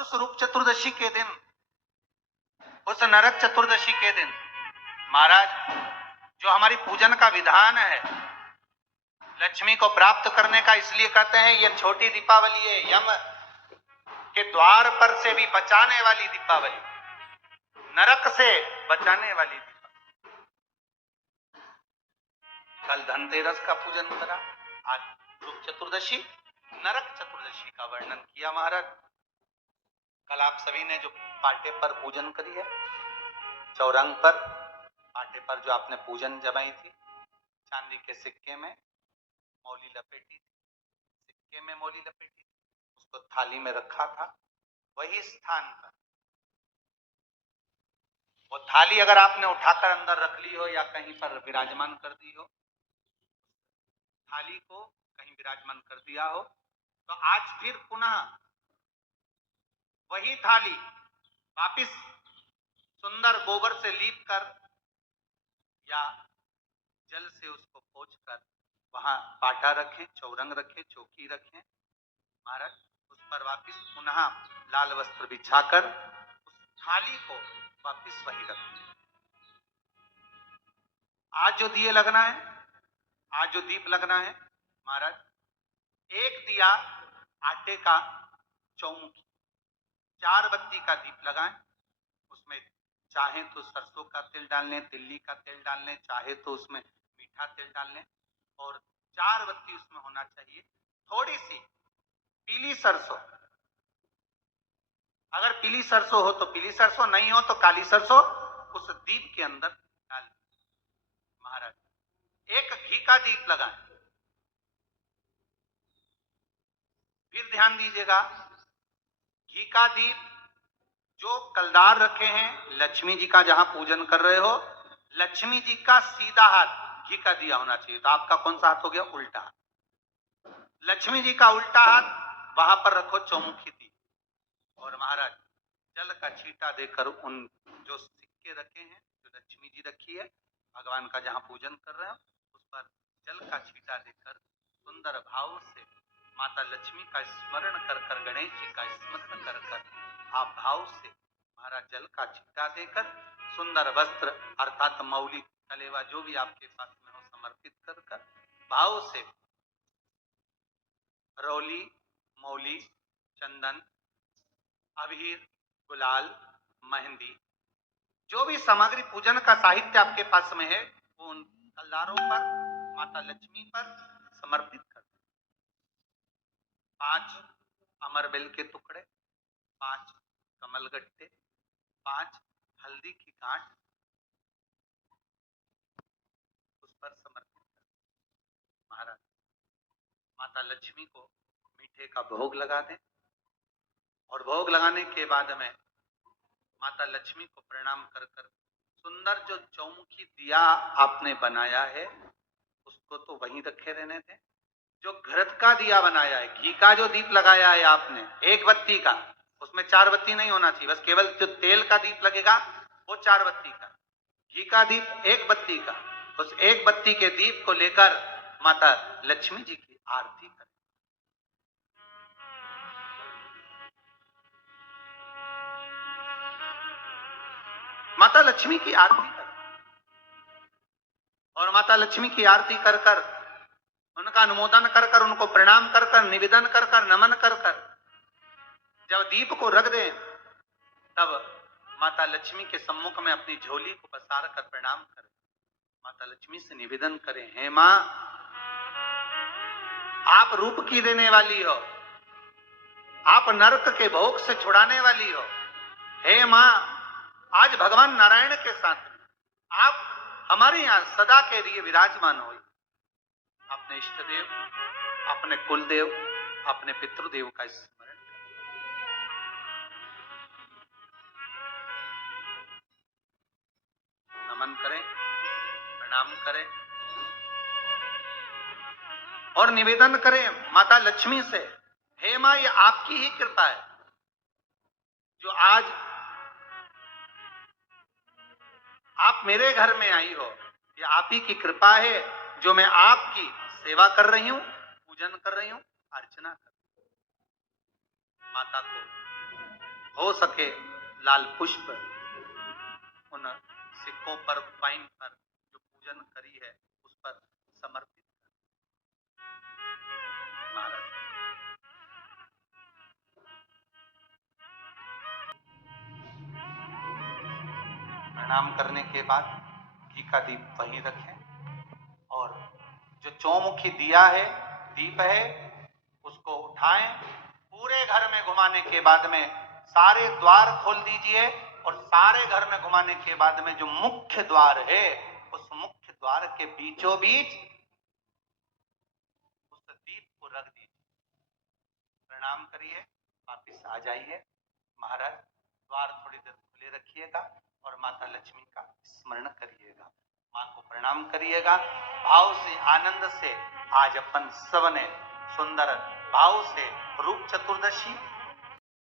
और उस रूप चतुर्दशी के दिन, उस नरक चतुर्दशी के दिन महाराज जो हमारी पूजन का विधान है, लक्ष्मी को प्राप्त करने का, इसलिए कहते हैं यह छोटी दीपावली है, यम के द्वार पर से भी बचाने वाली दीपावली, नरक से बचाने वाली दीपावली। कल धनतेरस का पूजन करा, आज रूप चतुर्दशी, नरक चतुर्दशी का वर्णन किया महाराज। कल आप सभी ने जो पाटे पर पूजन करी है, चौरंग पर पाटे पर जो आपने पूजन जमाई थी, चांदी के सिक्के में मौली लपेटी थी, सिक्के में मौली लपेटी थी, उसको थाली में रखा था, वही स्थान पर वो थाली अगर आपने उठाकर अंदर रख ली हो या कहीं पर विराजमान कर दी हो, थाली को कहीं विराजमान कर दिया हो, तो आज फिर पुनः वही थाली वापिस सुंदर गोबर से लीप कर या जल से उसको पोंछ कर वहां पाटा रखें, चौरंग रखें, चौकी रखें महाराज, उस पर वापिस पुनः लाल वस्त्र बिछाकर उस थाली को वापिस वही रखें। आज जो दिए लगना है, आज जो दीप लगना है महाराज, एक दिया आटे का चौमुखी, 4 बत्ती का दीप लगाएं, उसमें चाहे तो सरसों का तेल डाल लें, तिल्ली का तेल डाल लें, चाहे तो उसमें मीठा तेल डाल लें, और 4 बत्ती उसमें होना चाहिए। थोड़ी सी पीली सरसों, अगर पीली सरसों हो तो पीली सरसों, नहीं हो तो काली सरसों उस दीप के अंदर डाल महाराज। एक घी का दीप लगाएं। फिर ध्यान दीजिएगा, घी का दीप जो कलदार रखे हैं, लक्ष्मी जी का जहां पूजन कर रहे हो, लक्ष्मी जी का सीधा हाथ घी का दिया होना चाहिए। तो आपका कौन सा हाथ हो गया? उल्टा हाथ। लक्ष्मी जी का उल्टा हाथ वहां पर रखो चौमुखी दीप, और महाराज जल का छींटा देकर उन जो सिक्के रखे हैं, जो लक्ष्मी जी रखी है, भगवान का जहां पूजन कर रहे हो, उस पर जल का छींटा देकर सुंदर भाव से माता लक्ष्मी का स्मरण कर कर, गणेश जी का स्मरण कर कर, आप भाव से महाराज जल का छींटा देकर सुंदर वस्त्र अर्थात मौली, कलेवा जो भी आपके पास में हो समर्पित कर कर भाव से रौली, मौली, चंदन, अबीर, गुलाल, मेहंदी, जो भी सामग्री पूजन का साहित्य आपके पास में है, वो उन कलदारों पर, माता लक्ष्मी पर समर्पित कर। 5 अमरबेल के टुकड़े, 5 कमलगट्टे, 5 हल्दी की गांठ उस पर समर्पित कर। महाराज माता लक्ष्मी को मीठे का भोग लगा दें, और भोग लगाने के बाद में माता लक्ष्मी को प्रणाम कर कर सुंदर जो चौमुखी दिया आपने बनाया है उसको तो वहीं रखे रहने दें। जो घृत का दिया बनाया है, घी का जो दीप लगाया है आपने 1 बत्ती का, उसमें 4 बत्ती नहीं होना चाहिए, बस केवल जो तेल का दीप लगेगा वो 4 बत्ती का, घी का दीप 1 बत्ती का, उस 1 बत्ती के दीप को लेकर माता लक्ष्मी जी की आरती करें। माता लक्ष्मी की आरती कर, और माता लक्ष्मी की आरती कर कर उनका अनुमोदन कर कर, उनको प्रणाम कर कर, निवेदन कर कर, नमन कर कर जब दीप को रख दें, तब माता लक्ष्मी के सम्मुख में अपनी झोली को पसार कर प्रणाम करें। माता लक्ष्मी से निवेदन करें, हे मां, आप रूप की देने वाली हो, आप नरक के भोग से छुड़ाने वाली हो। हे मां, आज भगवान नारायण के साथ आप हमारे यहां सदा के लिए विराजमान हो। अपने इष्ट देव, अपने कुल देव, अपने पितृदेव का स्मरण नमन करें, प्रणाम करें, और निवेदन करें माता लक्ष्मी से, हे मां, ये आपकी ही कृपा है जो आज आप मेरे घर में आई हो। ये आप ही की कृपा है जो मैं आपकी सेवा कर रही हूं, पूजन कर रही हूं, अर्चना कर रही हूं। माता को हो सके लाल पुष्प उन सिक्कों पर, पाइन पर जो पूजन करी है उस पर समर्पित महाराज। प्रणाम करने के बाद घी का दीप वहीं रखें और जो चौमुखी दिया है, दीप है, उसको उठाएं, पूरे घर में घुमाने के बाद में सारे द्वार खोल दीजिए और सारे घर में घुमाने के बाद में जो मुख्य द्वार है उस मुख्य द्वार के बीचों बीच उस दीप को रख दीजिए। प्रणाम करिए, वापिस आ जाइए। महाराज द्वार थोड़ी देर खुले रखिएगा और माता लक्ष्मी का स्मरण करिएगा, माँ को प्रणाम करिएगा। भाव से, आनंद से आज अपन सबने सुंदर भाव से रूप चतुर्दशी